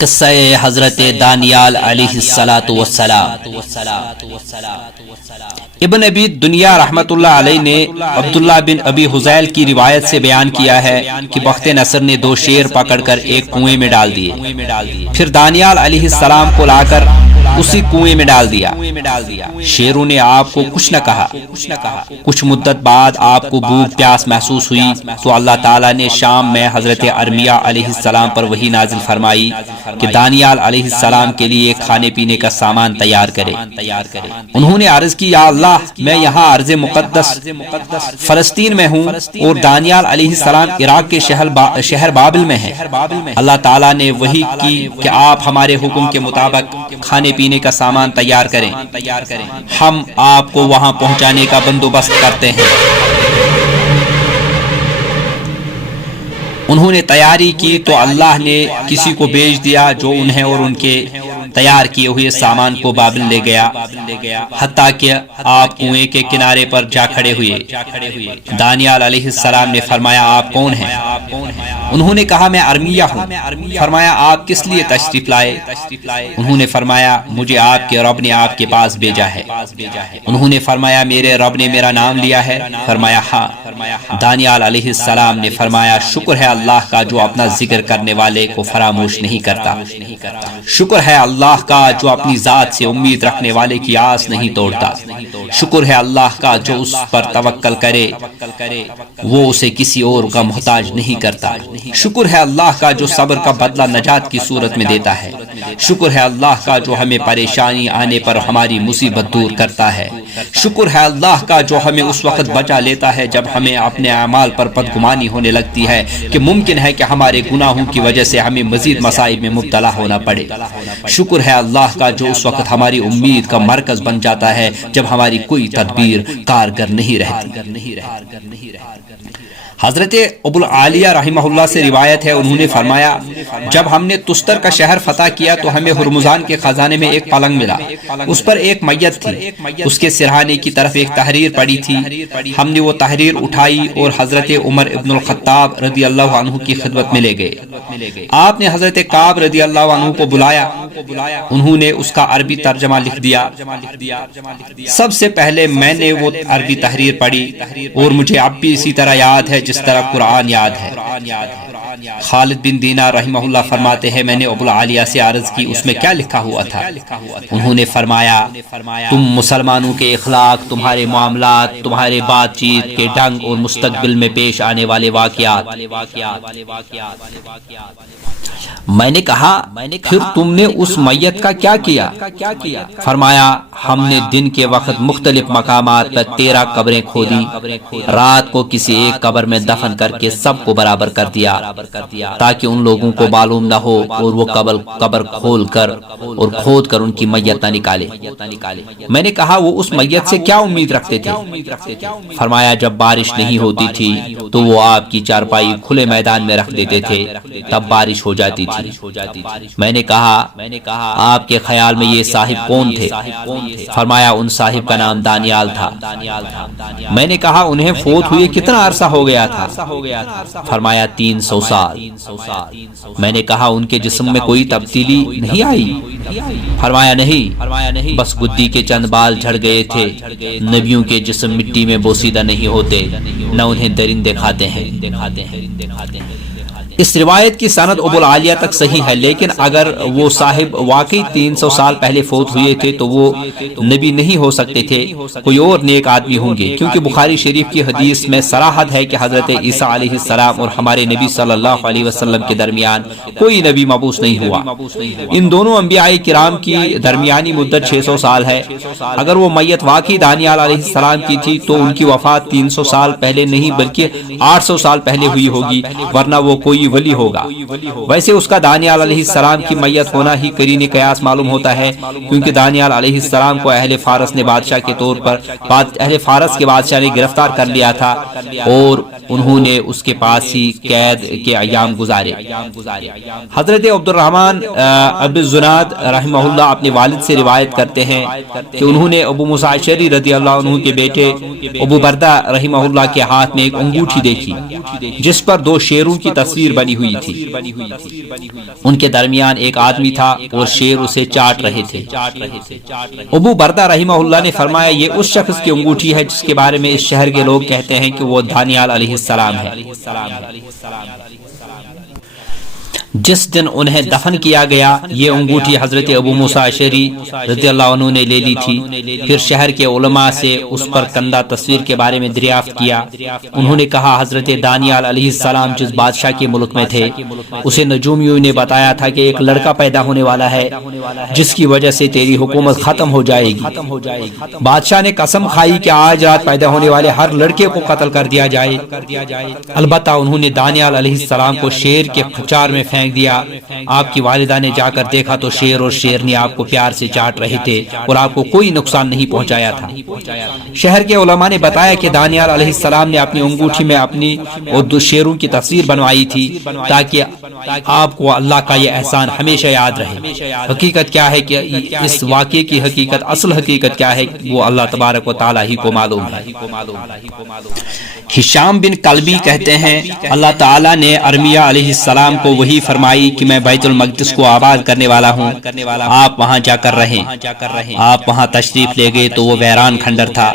قصہ حضرت دانیال علیہ السلام۔ ابن ابی دنیا رحمت اللہ علیہ نے عبداللہ بن ابی حذیل کی روایت سے بیان کیا ہے کہ بخت نصر نے 2 شیر پکڑ کر ایک کنویں میں ڈال دیے، پھر دانیال علیہ السلام کو لا کر اسی کنویں میں ڈال دیا۔ شیروں نے آپ کو کچھ نہ کہا۔ کچھ مدت بعد آپ کو بھوک پیاس محسوس ہوئی تو اللہ تعالیٰ نے شام میں حضرت ارمیہ علیہ السلام پر وحی نازل فرمائی کہ دانیال علیہ السلام کے لیے کھانے پینے کا سامان تیار کرے۔ انہوں نے عرض کی، یا اللہ، میں یہاں ارض مقدس فلسطین میں ہوں اور دانیال علیہ السلام عراق کے شہر بابل میں ہیں۔ اللہ تعالیٰ نے وحی کی کہ آپ ہمارے حکم کے مطابق کھانے پینے کا سامان تیار کریں، ہم آپ کو وہاں پہنچانے کا بندوبست کرتے ہیں۔ انہوں نے تیاری کی تو اللہ نے کسی کو بھیج دیا جو انہیں اور ان کے تیار کیے ہوئے سامان کو بابل لے گیا، حتیٰ کہ آپ کنویں کے کنارے پر جا کھڑے ہوئے۔ دانیال علیہ السلام نے فرمایا، آپ کون ہیں؟ انہوں نے کہا، میں ارمیہ ہوں۔ فرمایا، آپ کس لیے تشریف لائے؟ انہوں نے فرمایا، مجھے آپ کے رب نے آپ کے پاس بھیجا ہے۔ انہوں نے فرمایا، میرے رب نے میرا نام لیا ہے؟ فرمایا، ہاں۔ دانیال علیہ السلام نے فرمایا، شکر ہے اللہ کا جو اپنا ذکر کرنے والے کو فراموش نہیں کرتا، شکر ہے اللہ کا جو اپنی ذات سے امید رکھنے والے کی آس نہیں توڑتا، شکر ہے اللہ کا جو اس پر توکل کرے وہ اسے کسی اور کا محتاج نہیں کرتا، شکر ہے اللہ کا جو صبر کا بدلہ نجات کی صورت میں دیتا ہے، شکر ہے اللہ کا جو ہمیں پریشانی آنے پر ہماری مصیبت دور کرتا ہے، شکر ہے اللہ کا جو ہمیں اس وقت بچا لیتا ہے جب ہمیں اپنے اعمال پر بدگمانی ہونے لگتی ہے کہ ممکن ہے کہ ہمارے گناہوں کی وجہ سے ہمیں مزید مصائب میں مبتلا ہونا پڑے، شکر ہے اللہ کا جو اس وقت ہماری امید کا مرکز بن جاتا ہے جب ہماری کوئی تدبیر کارگر نہیں رہتی۔ حضرت ابو العالیہ رحمہ اللہ سے روایت ہے، انہوں نے فرمایا، جب ہم نے تستر کا شہر فتح کیا تو ہمیں ہرمزان کے خزانے میں ایک پلنگ ملا، اس پر ایک میت تھی، اس کے سرہانے کی طرف ایک تحریر پڑی تھی۔ ہم نے وہ تحریر اٹھائی اور حضرت عمر ابن الخطاب رضی اللہ عنہ کی خدمت میں لے گئے۔ آپ نے حضرت کعب رضی اللہ عنہ کو بلایا، انہوں نے اس کا عربی ترجمہ لکھ دیا۔ سب سے پہلے میں نے وہ عربی تحریر پڑھی اور مجھے اب بھی اسی طرح یاد ہے جس طرح قرآن یاد ہے۔ خالد بن دینار رحمہ اللہ فرماتے ہیں، میں نے ابو العالیہ سے عرض کی، اس میں کیا لکھا ہوا تھا؟ انہوں نے فرمایا، تم مسلمانوں کے اخلاق، تمہارے معاملات، تمہارے بات چیت کے ڈھنگ اور مستقبل میں پیش آنے والے واقعات۔ میں نے کہا، پھر تم نے اس میت کا کیا کیا؟ فرمایا، ہم نے دن کے وقت مختلف مقامات پر 13 قبریں کھودی، رات کو کسی ایک قبر میں دفن کر کے سب کو برابر کر دیا تاکہ ان لوگوں کو معلوم نہ ہو اور وہ قبر کھود کر ان کی میت نہ نکالے۔ میں نے کہا، وہ اس میت سے کیا امید رکھتے تھے؟ فرمایا، جب بارش نہیں ہوتی تھی تو وہ آپ کی چارپائی کھلے میدان میں رکھ دیتے تھے، تب بارش ہو جاتی تھی۔ میں نے کہا، آپ کے خیال میں یہ صاحب کون تھے؟ فرمایا، ان صاحب کا نام دانیال تھا۔ میں نے کہا، انہیں فوت ہوئے کتنا عرصہ ہو گیا تھا؟ فرمایا، 300 سال۔ میں نے کہا، ان کے جسم میں کوئی تبدیلی نہیں آئی؟ فرمایا، نہیں، بس گدی کے چند بال جھڑ گئے تھے۔ نبیوں کے جسم مٹی میں بوسیدہ نہیں ہوتے، نہ انہیں درندے کھاتے ہیں۔ اس روایت کی سند ابو العالیہ تک صحیح ہے، لیکن اگر وہ صاحب واقعی 300 سال پہلے فوت ہوئے تھے تو وہ نبی نہیں ہو سکتے تھے، کوئی اور نیک آدمی ہوں گے، کیونکہ بخاری شریف کی حدیث میں صراحت ہے کہ حضرت عیسیٰ علیہ السلام اور ہمارے نبی صلی اللہ علیہ وسلم کے درمیان کوئی نبی مبعوث نہیں ہوا۔ ان دونوں انبیاء کرام کی درمیانی مدت 600 سال ہے۔ اگر وہ میت واقعی دانیال علیہ السلام کی تھی تو ان کی وفات 300 سال پہلے نہیں بلکہ 800 سال پہلے ہوئی ہوگی، ورنہ وہ کوئی ولی ہوگا۔ ویسے اس کا دانیال علیہ السلام کی میت ہونا ہی قرین قیاس معلوم ہوتا ہے، کیونکہ دانیال علیہ السلام کو اہل فارس نے بادشاہ کے طور پر اہل فارس کے بادشاہ نے گرفتار کر لیا تھا اور انہوں نے اس کے پاس ہی قید کے ایام گزارے۔ حضرت عبد الرحمن ابن الزناد رحمہ اللہ اپنے والد سے روایت کرتے ہیں کہ انہوں نے ابو موسیٰ اشعری رضی اللہ عنہ کے بیٹے ابو بردہ رحمہ اللہ کے ہاتھ میں ایک انگوٹھی دیکھی جس پر 2 شیروں کی تصویر بنی ہوئی تھی۔ ان کے درمیان ایک آدمی تھا اور شیر اسے چاٹ رہے تھے۔ ابو بردہ رحمہ اللہ نے فرمایا یہ اس شخص کی انگوٹھی ہے جس کے بارے میں اس شہر کے لوگ کہتے ہیں کہ وہ دانیال علیہ السلام ہے۔ جس دن انہیں دفن کیا گیا یہ انگوٹھی حضرت ابو موسیٰ اشعری رضی اللہ عنہ نے لے لی تھی۔ پھر شہر کے علماء سے اس پر کندہ تصویر کے بارے میں دریافت کیا۔ انہوں نے کہا حضرت دانیال علیہ السلام جس بادشاہ کے ملک میں تھے اسے نجومیوں نے بتایا تھا کہ ایک لڑکا پیدا ہونے والا ہے جس کی وجہ سے تیری حکومت ختم ہو جائے گی۔ بادشاہ نے قسم کھائی کہ آج رات پیدا ہونے والے ہر لڑکے کو قتل کر دیا جائے۔ البتہ انہوں نے دانیال علیہ السلام کو شیر کے خچار میں پھینک دیا۔ آپ کی والدہ نے جا کر دیکھا تو شیر اور شیرنی آپ کو پیار سے چاٹ رہے تھے اور آپ کو کوئی نقصان نہیں پہنچایا تھا۔ شہر کے علماء نے بتایا کہ دانیال علیہ السلام نے اپنی انگوٹھی میں اپنی اور دو شیروں کی تصویر بنوائی تھی تاکہ آپ کو اللہ کا یہ احسان ہمیشہ یاد رہے۔ حقیقت کیا ہے کہ اس واقعے کی حقیقت اصل حقیقت کیا ہے وہ اللہ تبارک و تعالی ہی کو معلوم ہے۔ ہشام بن کلبی کہتے ہیں اللہ تعالیٰ نے ارمیا علیہ السلام کو وحی فرمائی کہ میں بیت المقدس کو آباد کرنے والا ہوں، آپ وہاں جا کر رہیں۔ آپ وہاں تشریف لے گئے تو وہ ویران کھنڈر تھا۔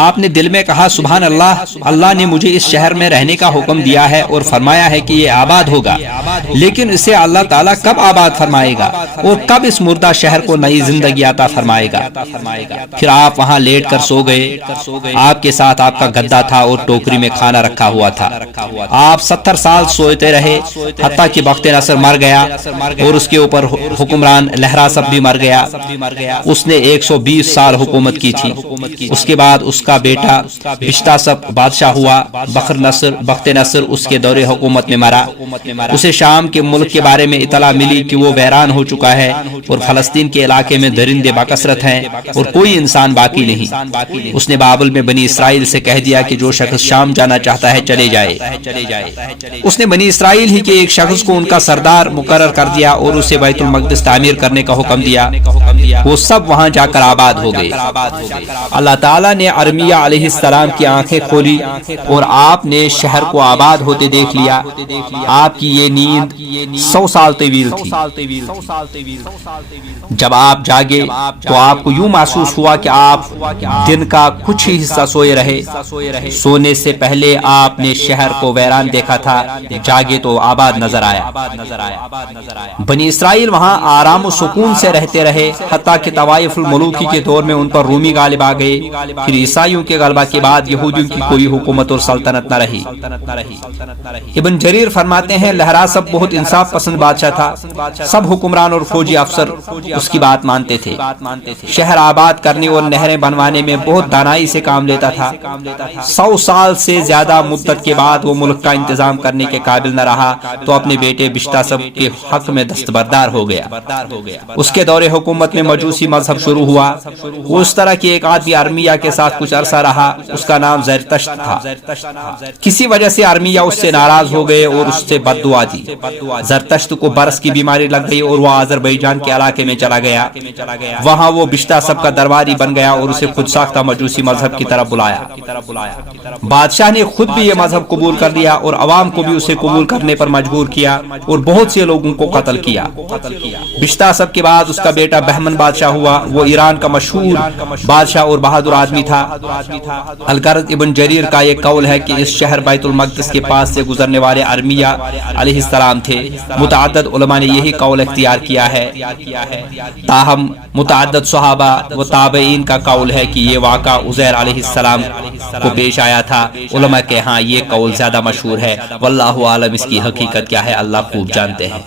آپ نے دل میں کہا سبحان اللہ، اللہ نے مجھے اس شہر میں رہنے کا حکم دیا ہے اور فرمایا ہے کہ یہ آباد ہوگا، لیکن اسے اللہ تعالیٰ کب آباد فرمائے گا اور کب اس مردہ شہر کو نئی زندگی عطا فرمائے گا۔ پھر آپ وہاں لیٹ کر سو گئے۔ آپ کے ساتھ آپ کا گدا تھا اور ٹوکری میں کھانا رکھا ہوا تھا۔ آپ 70 سال سوتے رہے حتیٰ کہ بخت نصر مر گیا اور اس کے اوپر حکمران لہراسب بھی مر گیا۔ اس نے 120 سال حکومت کی تھی۔ اس کے بعد اس کا بیٹا بشتاسب بادشاہ ہوا۔ بخت نصر اس کے دور حکومت میں مرا۔ اسے شام کے ملک کے بارے میں اطلاع ملی کہ وہ ویران ہو چکا ہے اور فلسطین کے علاقے میں درندے بکثرت ہیں اور کوئی انسان باقی نہیں۔ اس نے بابل میں بنی اسرائیل سے کہہ دیا کہ جو شخص شام جانا چاہتا ہے چلے جائے۔ اس نے بنی اسرائیل ہی کے ایک شخص کو ان کا سردار مقرر کر دیا اور اسے بیت المقدس تعمیر کرنے کا حکم دیا۔ وہ سب وہاں جا کر آباد ہو گئے۔ اللہ تعالیٰ نے ارمیا علیہ السلام کی آنکھیں کھولی اور آپ نے شہر کو آباد ہوتے دیکھ لیا۔ آپ کی یہ نیند 100 سال طویل تھی۔ جب آپ جاگے تو آپ کو یوں محسوس ہوا کہ آپ دن کا کچھ ہی حصہ سوئے رہے۔ سونے سے پہلے آپ نے شہر کو ویران دیکھا تھا، جاگے تو آباد نظر آیا۔ بنی اسرائیل وہاں آرام و سکون سے رہتے رہے حتیٰ کہ طوائف الملوکی کے دور میں ان پر رومی غالب آ گئے۔ پھر عیسائیوں کے غلبہ کے بعد یہودیوں کی کوئی حکومت اور سلطنت نہ رہی۔ ابن جریر فرماتے ہیں لہراسب بہت انصاف پسند بادشاہ تھا۔ سب حکمران اور فوجی افسر اس کی بات مانتے تھے۔ شہر آباد کرنے اور نہریں بنوانے میں بہت دانائی سے کام لیتا تھا۔ 100 سال سے زیادہ مدت کے بعد وہ ملک کا انتظام کرنے کے قابل نہ رہا تو اپنے بیٹے بشتاسب کے حق میں دستبردار ہو گیا۔ اس کے دور حکومت میں مجوسی مذہب شروع ہوا۔ وہ اس طرح کی ایک آدمی ارمیا کے ساتھ کچھ عرصہ رہا، اس کا نام زرتشت تھا۔ کسی وجہ سے ارمیا اس سے ناراض ہو گئے اور اس سے بد دعا دی۔ زرتشت کو برس کی بیماری لگ گئی اور وہ آذربائیجان کے علاقے میں چلا گیا۔ وہاں وہ بشتاسب کا درباری بن گیا اور اسے خود ساختہ مجوسی مذہب کی طرف بلایا۔ بادشاہ نے خود بھی یہ مذہب قبول کر لیا اور عوام کو بھی اسے قبول کرنے پر مجبور کیا اور بہت سے لوگوں کو قتل کیا۔ بشتاسب کے بعد اس کا بیٹا بہمن بادشاہ ہوا۔ وہ ایران کا مشہور بادشاہ اور بہادر آدمی تھا۔ الغرض ابن جریر کا یہ قول ہے کہ اس شہر بیت المقدس کے پاس سے گزرنے والے ارمیا علیہ السلام تھے۔ متعدد علماء نے یہی قول اختیار کیا ہے، تاہم متعدد صحابہ و تابعین کا قول ہے کہ یہ واقعہ عزیر علیہ السلام کو پیش آیا تھا۔ علماء کے ہاں یہ قول زیادہ مشہور ہے، واللہ عالم اس کی حقیقت کیا ہے اللہ خوب جانتے ہیں۔